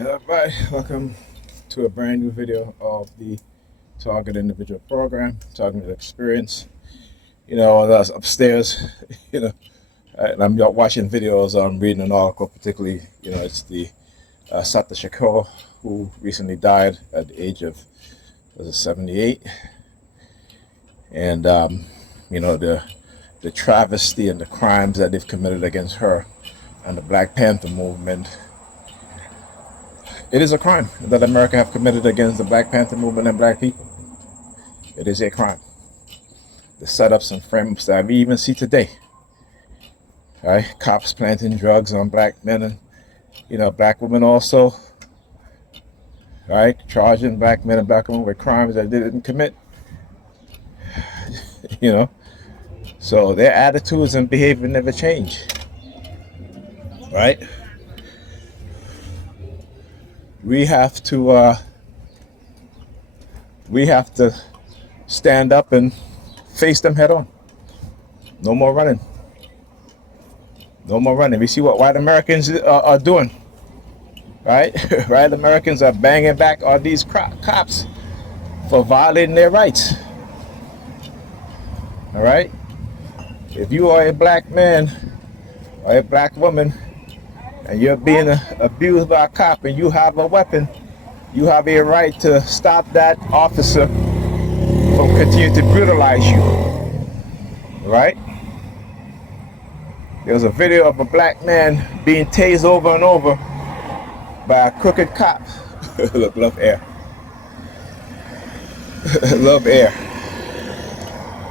Everybody, welcome to a brand new video of the Target Individual Program, Target Experience. That's upstairs, and I'm watching videos, I'm reading an article, particularly, it's the Sata Shakur, who recently died at the age of, was it 78? And, the travesty and the crimes that they've committed against her and the Black Panther movement. It is a crime that America have committed against the Black Panther movement and black people. It is a crime. The setups and frames that we even see today. Right? Cops planting drugs on black men and, black women also. Right? Charging black men and black women with crimes that they didn't commit. So their attitudes and behavior never change. Right? We have to stand up and face them head on. No more running. No more running. We see what white Americans are doing. Right? White Americans are banging back all these cops for violating their rights. All right? If you are a black man or a black woman and you're being abused by a cop and you have a weapon, you have a right to stop that officer from continuing to brutalize you. Right? There was a video of a black man being tased over and over by a crooked cop. Look, love air. Love air.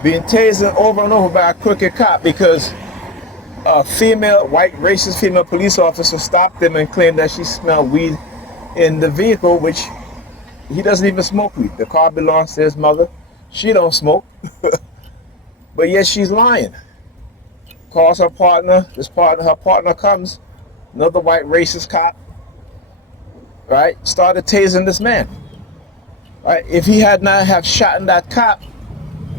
Being tased over and over by a crooked cop because a white racist female police officer stopped him and claimed that she smelled weed in the vehicle, which he doesn't even smoke weed. The car belongs to his mother. She don't smoke. But yet she's lying. Calls her partner. Her partner comes. Another white racist cop. Right? Started tasing this man. Right? If he had not have shot that cop,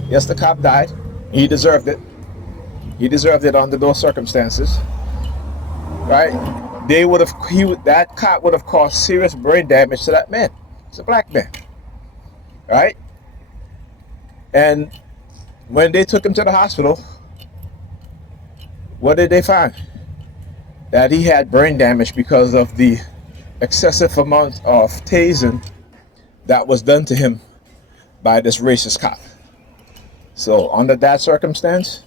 yes, the cop died. He deserved it. He deserved it under those circumstances. Right? That cop would have caused serious brain damage to that man. It's a black man. Right? And when they took him to the hospital, what did they find? That he had brain damage because of the excessive amount of tasing that was done to him by this racist cop. So under that circumstance,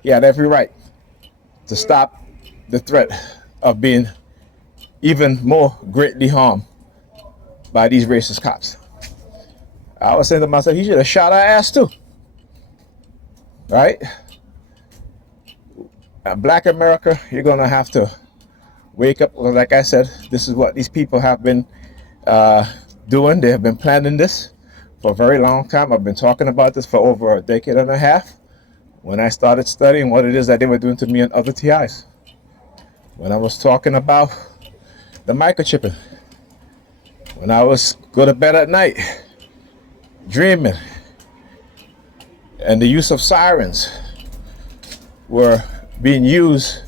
he had every right to stop the threat of being even more greatly harmed by these racist cops. I was saying to myself, he should have shot our ass too. Right? Black America, you're going to have to wake up. Like I said, this is what these people have been doing. They have been planning this for a very long time. I've been talking about this for over a decade and a half when I started studying what it is that they were doing to me and other TIs. When I was talking about the microchipping. When I was go to bed at night, dreaming. And the use of sirens were being used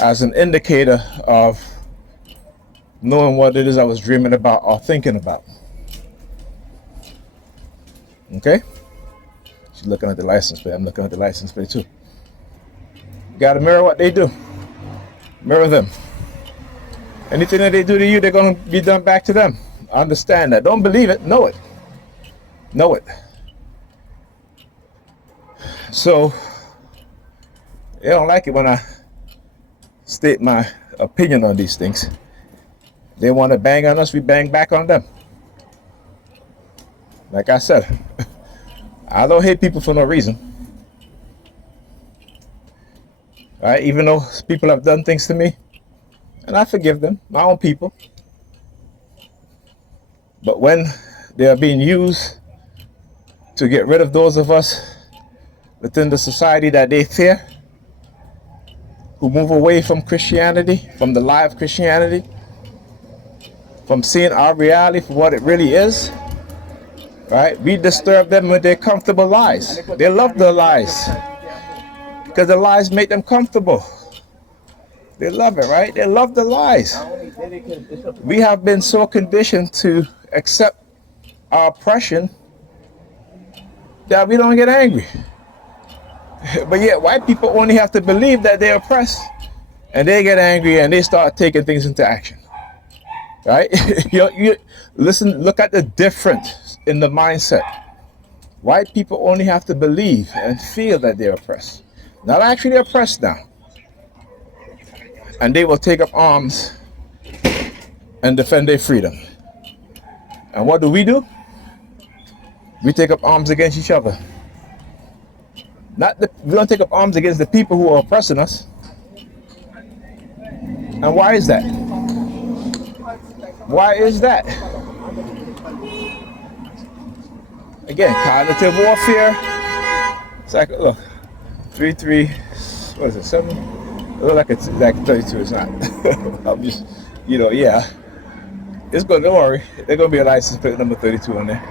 as an indicator of knowing what it is I was dreaming about or thinking about. Okay? She's looking at the license plate. I'm looking at the license plate too. You gotta mirror what they do. Mirror them. Anything that they do to you, they're gonna be done back to them. Understand that. Don't believe it. Know it. Know it. So, they don't like it when I state my opinion on these things. They want to bang on us, we bang back on them. Like I said, I don't hate people for no reason. Right? Even though people have done things to me, and I forgive them, my own people. But when they are being used to get rid of those of us within the society that they fear, who move away from Christianity, from the lie of Christianity, from seeing our reality for what it really is, right? We disturb them with their comfortable lies. They love the lies because the lies make them comfortable. They love it, right? They love the lies. We have been so conditioned to accept our oppression that we don't get angry. But yet, white people only have to believe that they're oppressed, and they get angry and they start taking things into action. Right? you listen. Look at the difference in the mindset. White people only have to believe and feel that they're oppressed, not actually oppressed now, and they will take up arms and defend their freedom. And what do? We take up arms against each other. We don't take up arms against the people who are oppressing us. And why is that? Why is that? Again, cognitive warfare. It's like, look, 3, what is it, 7? It looks like it's like 32, it's not. I'm just, yeah. It's good, don't worry. They're going to be a license plate number 32 on there.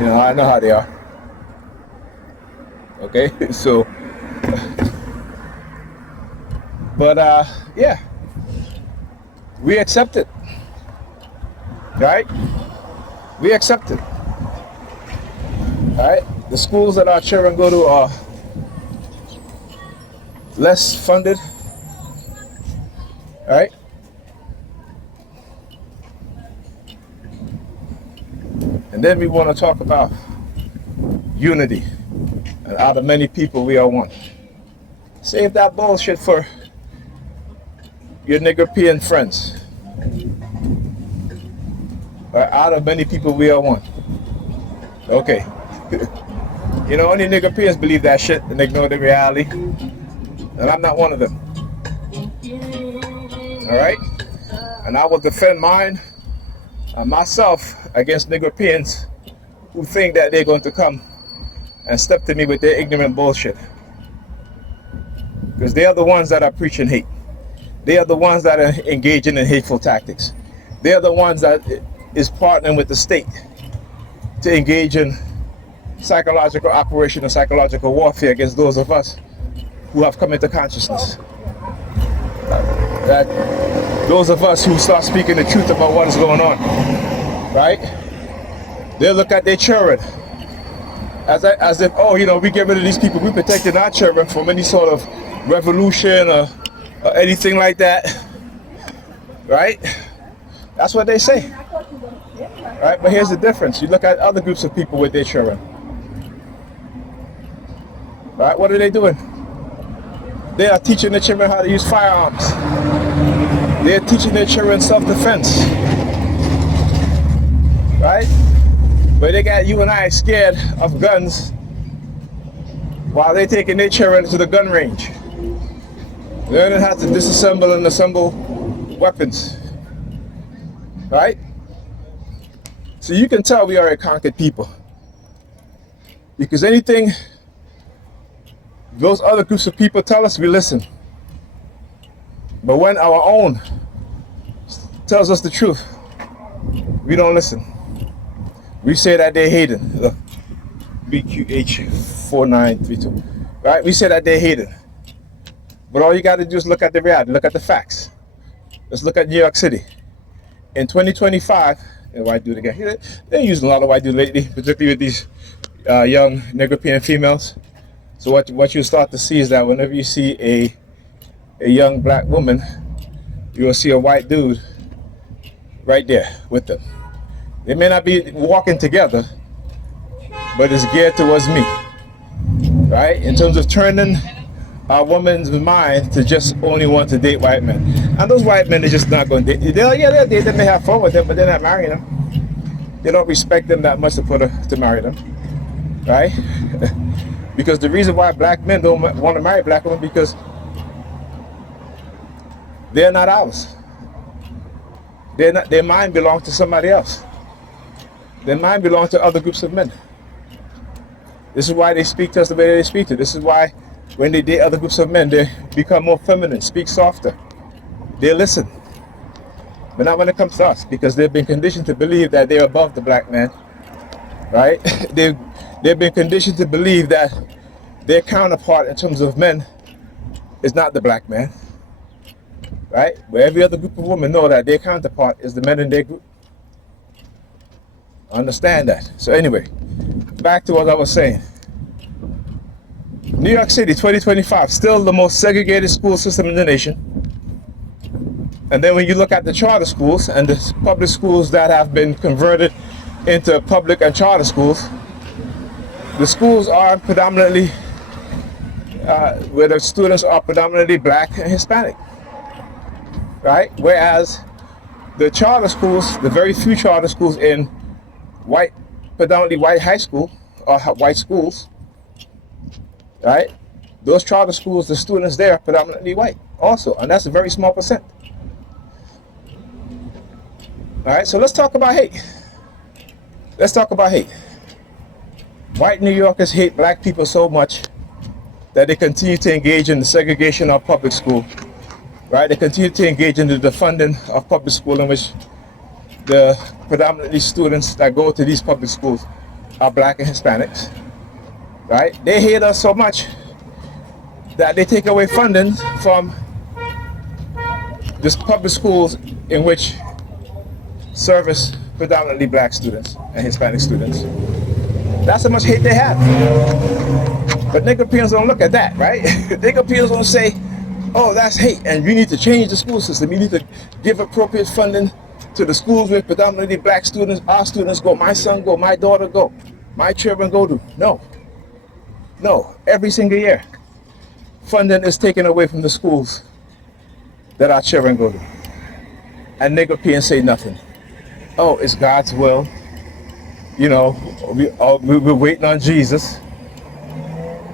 I know how they are. Okay, so, but yeah, we accept it, right? We accept it, right? The schools that our children go to are less funded, right? And then we want to talk about unity. And out of many people, we are one. Save that bullshit for your Negropean friends. Out of many people, we are one. Okay. Only Negropeans believe that shit and ignore the reality. And I'm not one of them. All right? And I will defend mine and myself against Negropeans who think that they're going to come and step to me with their ignorant bullshit. Because they are the ones that are preaching hate. They are the ones that are engaging in hateful tactics. They are the ones that is partnering with the state to engage in psychological operation and psychological warfare against those of us who have come into consciousness. That those of us who start speaking the truth about what is going on, right? They'll look at their children as if, we get rid of these people, we protected our children from any sort of revolution or anything like that, right? That's what they say, right? But here's the difference. You look at other groups of people with their children, right? What are they doing? They are teaching their children how to use firearms. They're teaching their children self-defense, right? But they got you and I scared of guns while they're taking their children to the gun range, learning how to disassemble and assemble weapons, right? So you can tell we are a conquered people, because anything those other groups of people tell us, we listen. But when our own tells us the truth, we don't listen. We say that they're hating. Look, BQH4932. Right? We say that they're hating. But all you got to do is look at the reality, look at the facts. Let's look at New York City. In 2025, and white dude again, they're using a lot of white dude lately, particularly with these young Negropean females. So what you start to see is that whenever you see a young black woman, you will see a white dude right there with them. They may not be walking together, but it's geared towards me, right? In terms of turning a woman's mind to just only want to date white men. And those white men are just not going to date. They'll date them, they have fun with them, but they're not marrying them. They don't respect them that much to marry them, right? Because the reason why black men don't want to marry black women, because they're not ours. Their mind belongs to somebody else. Their mind belongs to other groups of men. This is why they speak to us the way they speak to. This is why when they date other groups of men, they become more feminine, speak softer. They listen. But not when it comes to us, because they've been conditioned to believe that they're above the black man, right? They've been conditioned to believe that their counterpart in terms of men is not the black man. right? Where every other group of women know that their counterpart is the men in their group. Understand that. So anyway, back to what I was saying. New York City, 2025, still the most segregated school system in the nation. And then when you look at the charter schools and the public schools that have been converted into public and charter schools, the schools are predominantly, where the students are predominantly black and Hispanic, right? Whereas the charter schools, the very few charter schools in white, predominantly white high school or white schools, right? Those charter schools, the students there are predominantly white also, and that's a very small percent. All right, so let's talk about hate. Let's talk about hate. White New Yorkers hate black people so much that they continue to engage in the segregation of public school, right? They continue to engage in the defunding of public school, in which the predominantly students that go to these public schools are black and Hispanics, right? They hate us so much that they take away funding from these public schools in which service predominantly black students and Hispanic students. That's how much hate they have. But Negropeans don't look at that, right? Negropeans don't say, oh, that's hate, and you need to change the school system. You need to give appropriate funding to the schools with predominantly black students. Our students go, my son go, my daughter go, my children go to. No. No, every single year, funding is taken away from the schools that our children go to. And Negropeans say nothing. Oh, it's God's will. You know, we're waiting on Jesus.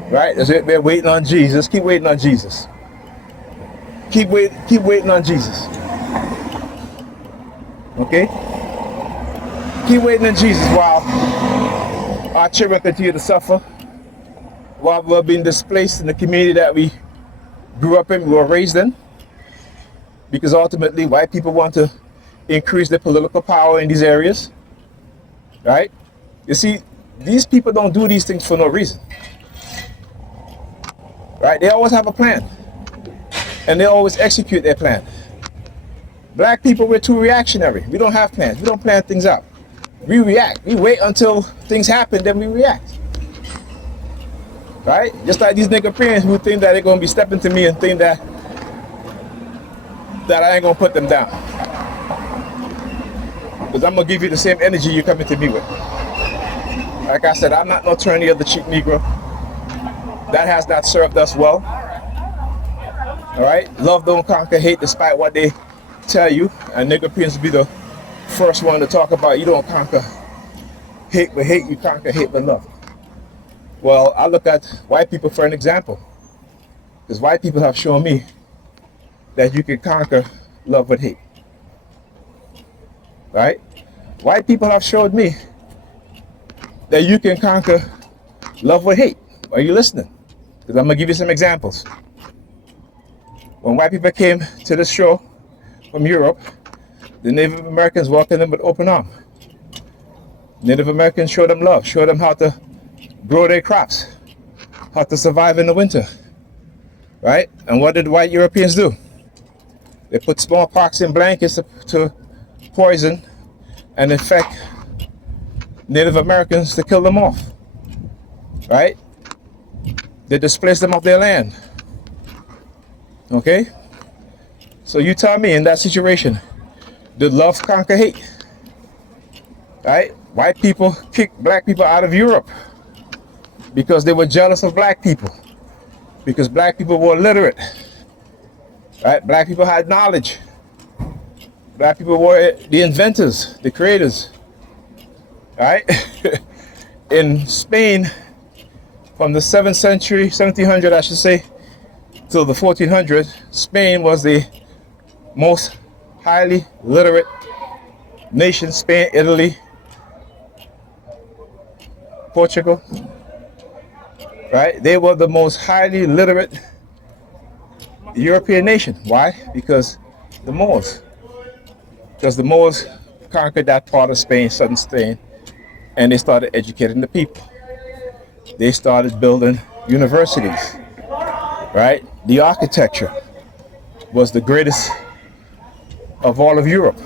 Right? We're waiting on Jesus. Keep waiting on Jesus. Keep waiting on Jesus. Okay? Keep waiting on Jesus while our children continue to suffer, while we're being displaced in the community that we grew up in, we were raised in. Because ultimately, white people want to increase their political power in these areas. Right? You see, these people don't do these things for no reason. Right? They always have a plan. And they always execute their plan. Black people, we're too reactionary. We don't have plans. We don't plan things out. We react. We wait until things happen, then we react. Right? Just like these Negropeans who think that they're going to be stepping to me and think that I ain't going to put them down. Because I'm going to give you the same energy you're coming to me with. Like I said, I'm not no turn the other cheek Negro. That has not served us well. All right? Love don't conquer hate despite what they tell you. And Negropeans will be the first one to talk about you don't conquer hate with hate, you conquer hate with love. Well, I look at white people for an example. Because white people have shown me that you can conquer love with hate. Right? White people have showed me that you can conquer love with hate. Are you listening? Because I'm going to give you some examples. When white people came to this show from Europe, the Native Americans welcomed them with open arms. Native Americans showed them love, showed them how to grow their crops, how to survive in the winter. Right? And what did white Europeans do? They put smallpox in blankets to poison and infect Native Americans to kill them off. Right? They displaced them off their land. Okay? So you tell me, in that situation, did love conquer hate? Right? White people kicked black people out of Europe because they were jealous of black people. Because black people were illiterate. Right? Black people had knowledge. Black people were the inventors, the creators. Right? In Spain, from the 7th century, 1700 I should say, till the 1400s, Spain was the most highly literate nation. Spain, Italy, Portugal, right? They were the most highly literate European nation. Why? Because the Moors. Because the Moors conquered that part of Spain, southern Spain, and they started educating the people. They started building universities, right? The architecture was the greatest of all of Europe.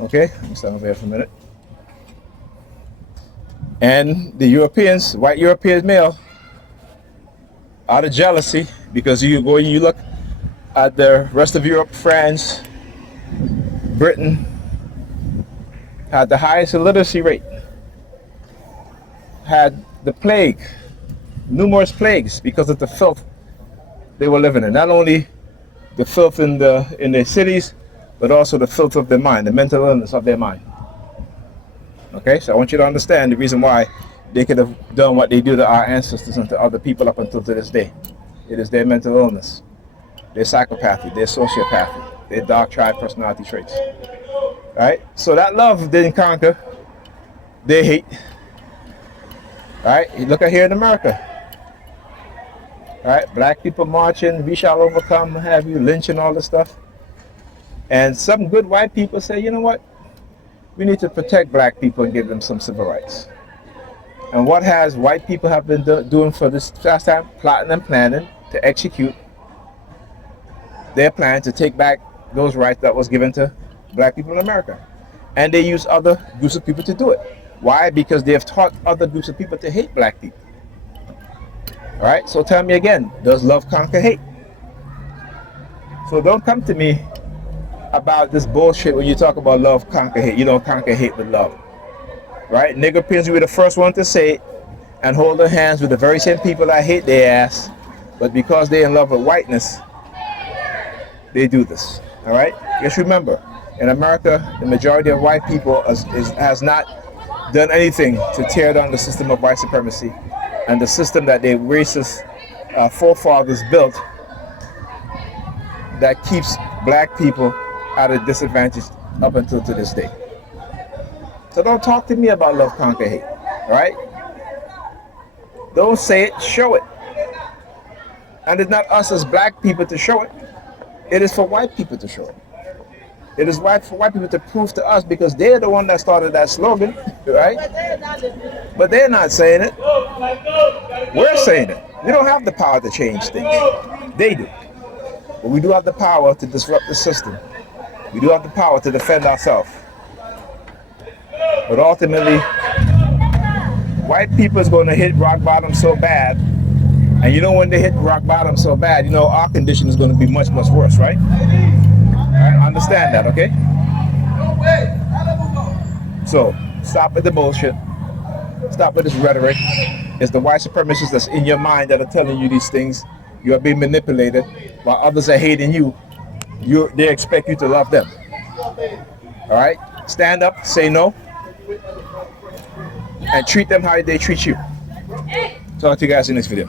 Okay, I'm stand over here for a minute. And the Europeans, white European male, out of jealousy, because you look at the rest of Europe, France, Britain, had the highest illiteracy rate, had the plague, numerous plagues because of the filth they were living in. Not only the filth in the cities, but also the filth of their mind, the mental illness of their mind. Okay, so I want you to understand the reason why they could have done what they do to our ancestors and to other people up until to this day. It is their mental illness, their psychopathy, their sociopathy, their dark triad personality traits. Right? So that love didn't conquer their hate. Right? You look at here in America. Right? Black people marching, we shall overcome, have you, lynching, all this stuff. And some good white people say, you know what? We need to protect black people and give them some civil rights. And what has white people have been doing for this past time? Plotting and planning to execute their plan to take back those rights that was given to black people in America. And they use other groups of people to do it. Why? Because they have taught other groups of people to hate black people. All right, so tell me again, does love conquer hate? So don't come to me about this bullshit when you talk about love conquer hate. You don't conquer hate with love. Right? Negropeans will be the first one to say it and hold their hands with the very same people that hate their ass, but because they're in love with whiteness, they do this. All right? Just remember, in America, the majority of white people has not done anything to tear down the system of white supremacy and the system that their racist forefathers built that keeps black people at a disadvantage up until to this day. So don't talk to me about love conquer hate, all right? Don't say it, show it. And it's not us as black people to show it. It is for white people to show it. It is for white people to prove to us because they're the one that started that slogan, right? But they're not saying it. We're saying it. We don't have the power to change things. They do. But we do have the power to disrupt the system. We do have the power to defend ourselves. But ultimately, white people is going to hit rock bottom so bad. And you know when they hit rock bottom so bad, you know our condition is going to be much, much worse, right? I understand that, okay? So, stop with the bullshit. Stop with this rhetoric. It's the white supremacists that's in your mind that are telling you these things. You are being manipulated while others are hating you. They expect you to love them. All right? Stand up, say no, and treat them how they treat you. Talk to you guys in this video.